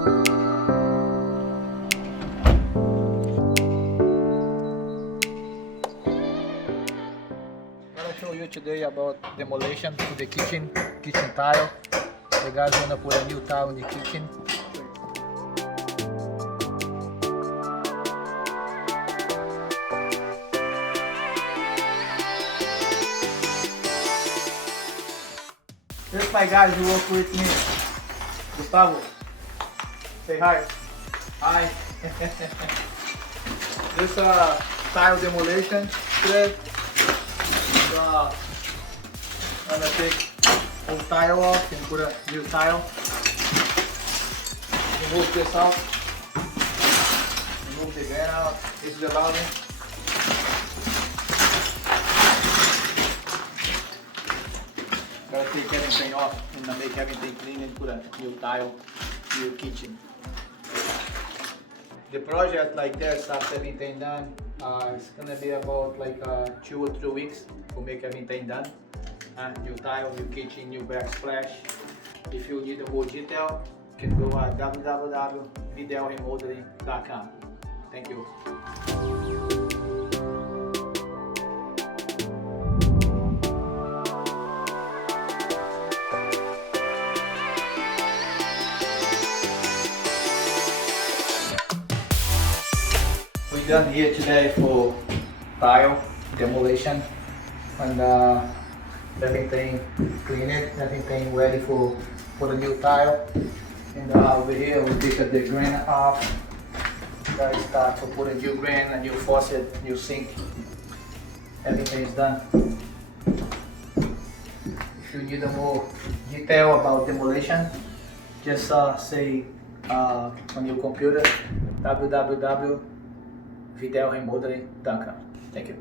Show you today about demolition to the kitchen tile. The guys wanna put a new tile in the kitchen. Here's my guys who work with me. Gustavo, say hi. Hi. This tile demolition today. I'm gonna take old tile off and put a new tile. Remove this out. Remove the van out. This is the routing. Gotta take everything off and make everything clean and put a new tile, new kitchen. The project like this, after everything done, it's gonna be about like 2 or 3 weeks to make everything done. New tile, new kitchen, new backsplash. If you need more detail, you can go at www.videlremodeling.com. Thank you. We're done here today for tile demolition and everything cleaned, everything ready for the new tile. And over here we take the drain off. Guys start to put a new drain, a new faucet, new sink. Everything is done. If you need more detail about demolition, just say on your computer www.videlremodeling.com. Thank you.